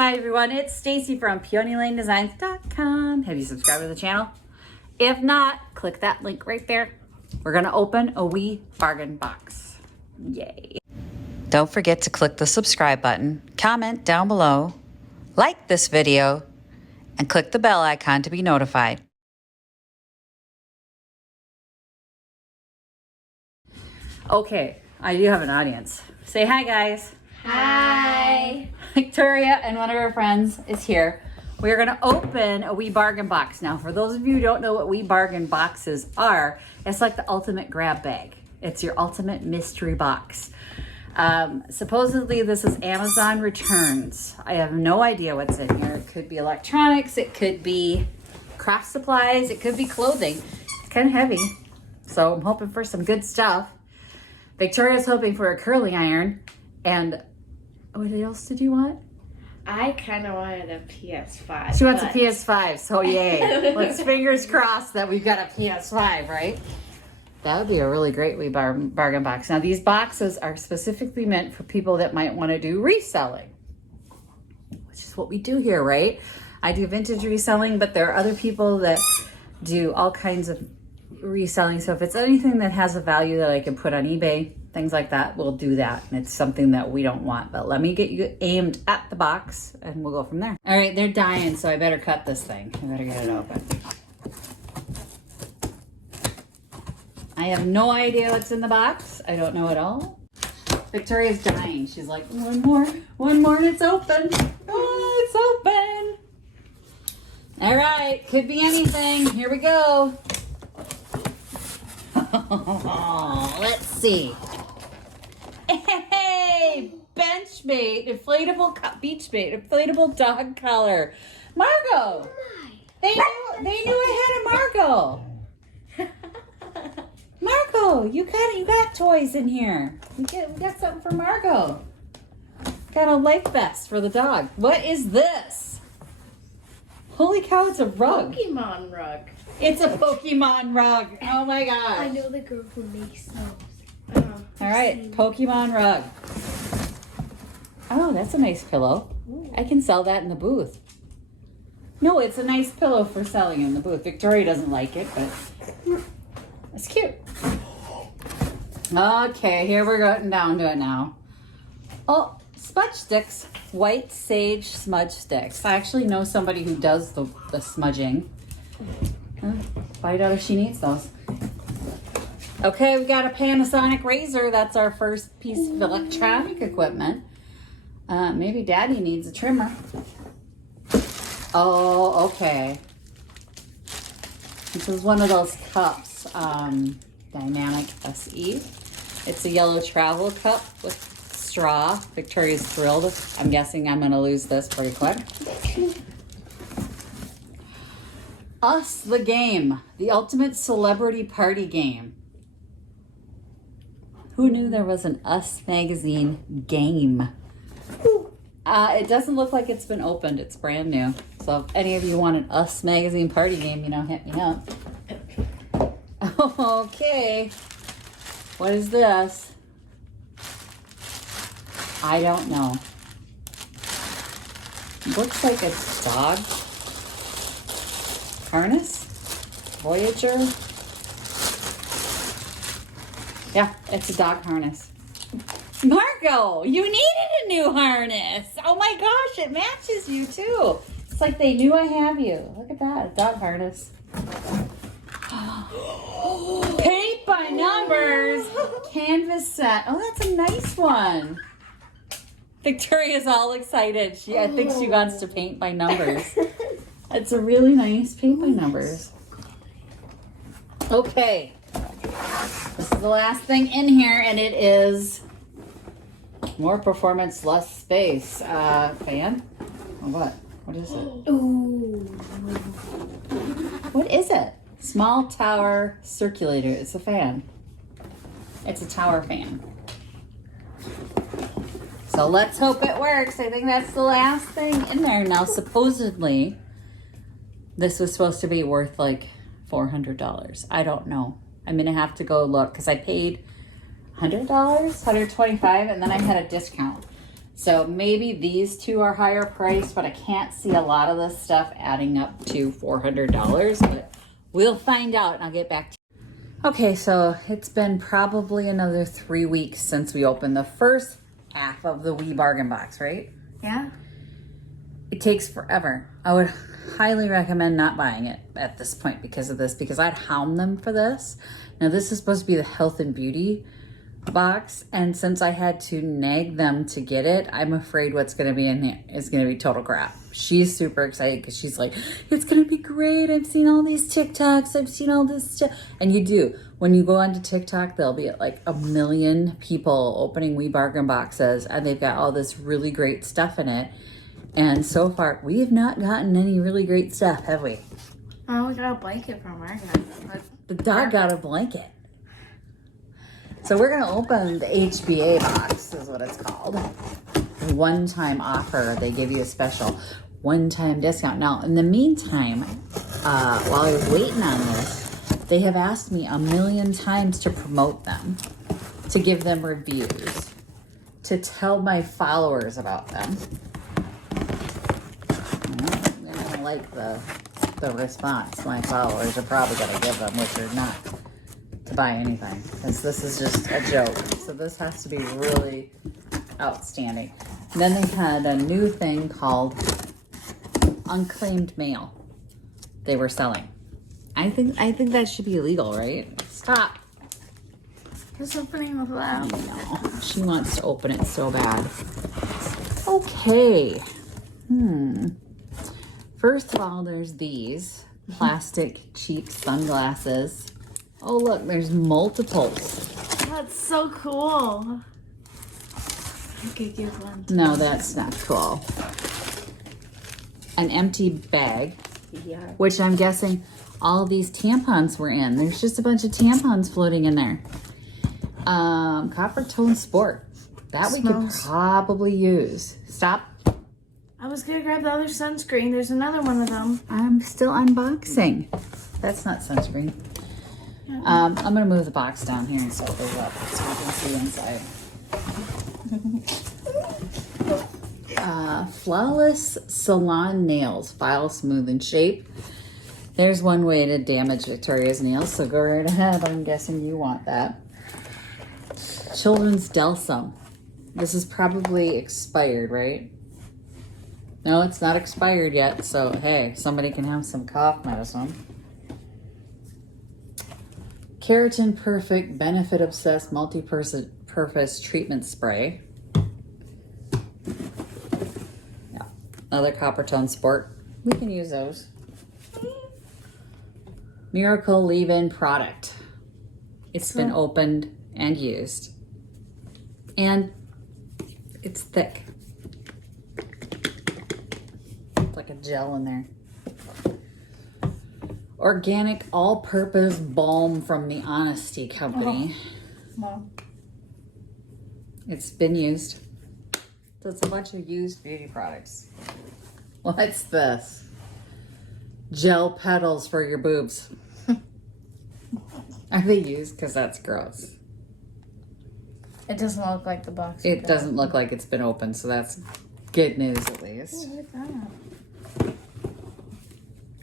Hi everyone, it's Stacy from PeonyLaneDesigns.com. Have you subscribed to the channel? If not, click that link right there. We're gonna open a wee bargain box. Yay. Don't forget to click the subscribe button, comment down below, like this video, and click the bell icon to be notified. Okay, I do have an audience. Say hi guys. Hi. Victoria and one of her friends is here. We're gonna open a wee bargain box. Now, for those of you who don't know what wee bargain boxes are, it's like the ultimate grab bag. It's your ultimate mystery box. Supposedly this is Amazon returns. I have no idea what's in here. It could be electronics, it could be craft supplies, it could be clothing. It's kind of heavy, so I'm hoping for some good stuff. Victoria's hoping for a curling iron, and what else did you want? I kind of wanted a PS5. She wants a PS5, so yay. Let's fingers crossed that we've got a PS5, right? That would be a really great wee bargain box. Now, these boxes are specifically meant for people that might want to do reselling, which is what we do here, right? I do vintage reselling, but there are other people that do all kinds of reselling. So if it's anything that has a value that I can put on eBay, things like that, we'll do that. And it's something that we don't want, but let me get you aimed at the box and we'll go from there. All right, they're dying, so I better cut this thing. I better get it open. I have no idea what's in the box. I don't know at all. Victoria's dying. She's like, one more, and it's open. Oh, it's open. All right, could be anything. Here we go. Let's see. Hey, bench bait, inflatable beach bait, inflatable dog collar. Margot, they knew I had a Margot. Margot, you got toys in here. We got something for Margot. Got a life vest for the dog. What is this? Holy cow, it's a rug. Pokemon rug. It's a Pokemon rug. Oh my gosh. I know the girl who makes those. All right, Pokemon rug. Oh, that's a nice pillow. Ooh. I can sell that in the booth. No, it's a nice pillow for selling in the booth. Victoria doesn't like it, but it's cute. Okay, here we're getting down to it now. Oh, Smudge Sticks, white sage smudge sticks. I actually know somebody who does the smudging. Find out if she needs those. Okay, we got a Panasonic Razor. That's our first piece of electronic equipment. Maybe Daddy needs a trimmer. Oh, okay. This is one of those cups, Dynamic SE. It's a yellow travel cup with straw. Victoria's thrilled. I'm guessing I'm gonna lose this pretty quick. Us, the game, the ultimate celebrity party game. Who knew there was an Us magazine game? It doesn't look like it's been opened. It's brand new. So if any of you want an Us magazine party game, hit me up. Okay. What is this? I don't know. Looks like a dog harness? Voyager? Yeah, it's a dog harness. Margot, you needed a new harness. Oh my gosh, it matches you too. It's like they knew I have you. Look at that, a dog harness. Paint by numbers, canvas set. Oh, that's a nice one. Victoria's all excited. I think she wants to paint by numbers. It's a really nice paint by numbers. Okay. This is the last thing in here, and it is more performance, less space. Fan? Or what? What is it? Ooh. What is it? Small tower circulator. It's a fan. It's a tower fan. So let's hope it works. I think that's the last thing in there. Now, supposedly, this was supposed to be worth like $400. I don't know. I'm going to have to go look because I paid $100, $125, and then I had a discount. So maybe these two are higher priced, but I can't see a lot of this stuff adding up to $400, but we'll find out and I'll get back to you. Okay, so it's been probably another 3 weeks since we opened the first half of the wee bargain box, right? Yeah. It takes forever. I would highly recommend not buying it at this point because of this, because I'd hound them for this. Now this is supposed to be the health and beauty box, and since I had to nag them to get it, I'm afraid what's going to be in here is going to be total crap. She's super excited because she's like, it's going to be great. I've seen all these TikToks. I've seen all this stuff. And you do. When you go onto TikTok, there'll be like 1 million people opening wee bargain boxes, and they've got all this really great stuff in it. And so far, we have not gotten any really great stuff, have we? Oh, we got a blanket from our guy. The dog got a blanket. So we're going to open the HBA box, is what it's called. One-time offer. They give you a special one-time discount. Now, in the meantime, while I was waiting on this, they have asked me 1 million times to promote them, to give them reviews, to tell my followers about them. They don't like the response my followers are probably going to give them, which are not to buy anything, because this is just a joke. So this has to be really outstanding. And then they had a new thing called unclaimed mail they were selling. I think that should be illegal, right? Stop. Who's opening with that? No, she wants to open it so bad. Okay. First of all, there's these plastic cheap sunglasses. Oh, look, there's multiples. That's so cool. I could get one. No, that's not cool. An empty bag, Yeah. which I'm guessing all these tampons were in. There's just a bunch of tampons floating in there. Copper tone sport. That we could Smells. probably use. Stop. I was gonna grab the other sunscreen. There's another one of them. I'm still unboxing. That's not sunscreen. I'm gonna move the box down here and so it goes up so you can see inside. Flawless salon nails, file smooth and shape. There's one way to damage Victoria's nails, so go right ahead. I'm guessing you want that. Children's Delsum. This is probably expired, right? No, it's not expired yet, so hey, somebody can have some cough medicine. Keratin Perfect Benefit Obsessed Multi-Purpose Treatment Spray. Yeah, another copper tone sport. We can use those. Miracle Leave-In Product. It's been opened and used. And it's thick. It's like a gel in there. Organic all-purpose balm from the Honesty Company. Mom. It's been used. So it's a bunch of used beauty products. What's this? Gel petals for your boobs. Are they used? Because that's gross. It doesn't look like the box. It doesn't look like it's been opened, so that's good news at least. Look at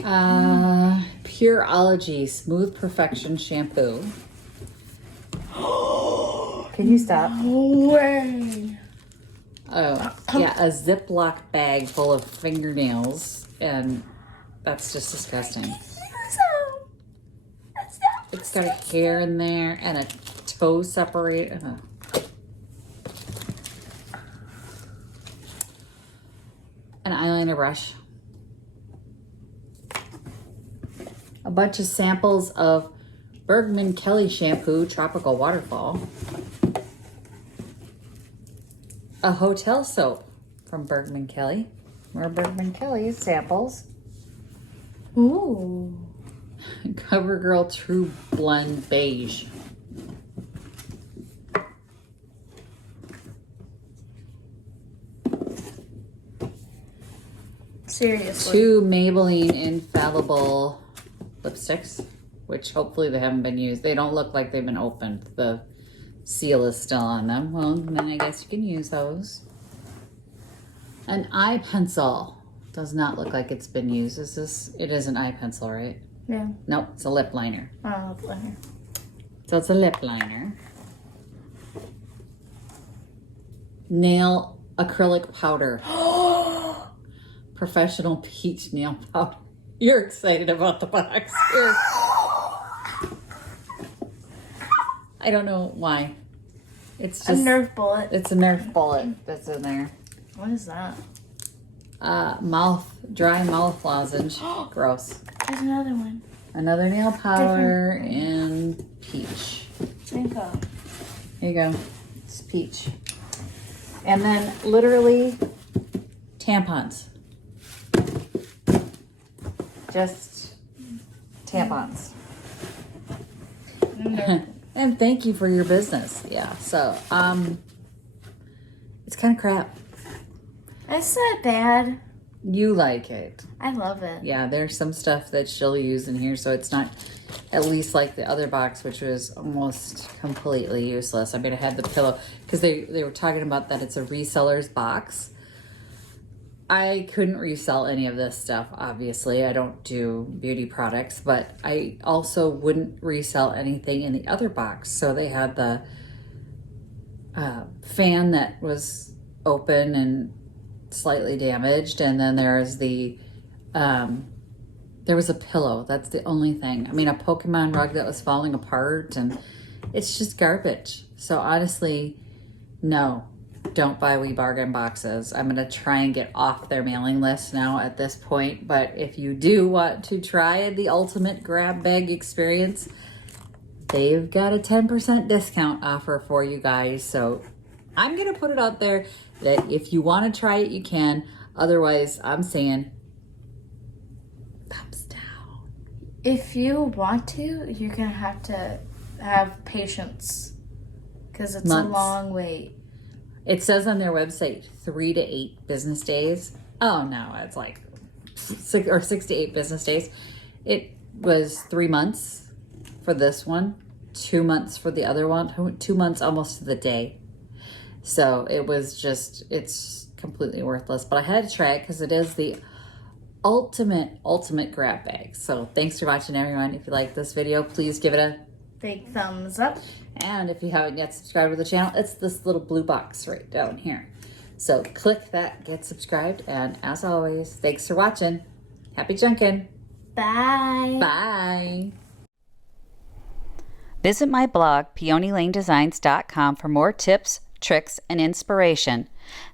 that. Pure Ology Smooth Perfection Shampoo. Can you stop? No way. Oh, yeah, a Ziploc bag full of fingernails, and that's just disgusting. It's got a hair in there and a toe separate. An eyeliner brush. A bunch of samples of Bergman Kelly shampoo, Tropical Waterfall. A hotel soap from Bergman Kelly. More Bergman Kelly samples. Ooh. CoverGirl True Blend Beige. Seriously. 2 Maybelline Infallible lipsticks, which hopefully they haven't been used. They don't look like they've been opened. The seal is still on them. Well, then I guess you can use those. An eye pencil. Does not look like it's been used. Is this? It is an eye pencil, right? Yeah. Nope, it's a lip liner. Oh, lip liner. So it's a lip liner. Nail acrylic powder. Professional peach nail powder. You're excited about the box. I don't know why. It's just a Nerf bullet. It's a Nerf bullet that's in there. What is that? Dry mouth lozenge. Gross. There's another one. Another nail powder in peach. Bingo. There you go. It's peach. And then literally tampons. Just tampons. And thank you for your business. Yeah. So, it's kind of crap. It's not bad. You like it. I love it. Yeah, there's some stuff that she'll use in here, so it's not at least like the other box, which was almost completely useless. I mean, I had the pillow because they were talking about that it's a reseller's box. I couldn't resell any of this stuff, obviously. I don't do beauty products, but I also wouldn't resell anything in the other box. So they had the fan that was open and slightly damaged, and then there's the there was a pillow. That's the only thing. I mean, a Pokemon rug that was falling apart, and it's just garbage. So honestly, no, don't buy We Bargain boxes. I'm gonna try and get off their mailing list now at this point, but if you do want to try the ultimate grab bag experience, they've got a 10% discount offer for you guys. So I'm gonna put it out there that if you want to try it, you can. Otherwise, I'm saying thumbs down. If you want to, you're gonna have to have patience because it's Months. a long wait. It says on their website 3 to 8 business days. Oh no, it's like 6 to 8 business days. It was 3 months for this one, 2 months for the other one, 2 months almost to the day. So it was just, it's completely worthless. But I had to try it because it is the ultimate grab bag. So thanks for watching, everyone. If you like this video, please give it a Big thumbs up. And if you haven't yet subscribed to the channel, it's this little blue box right down here. So click that, get subscribed. And as always, thanks for watching. Happy junkin'. Bye. Bye. Visit my blog, peonylanedesigns.com, for more tips, tricks, and inspiration.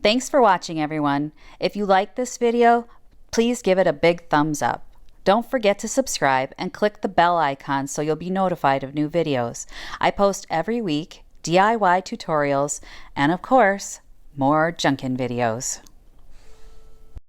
Thanks for watching, everyone. If you like this video, please give it a big thumbs up. Don't forget to subscribe and click the bell icon so you'll be notified of new videos. I post every week, DIY tutorials, and of course, more junkin' videos.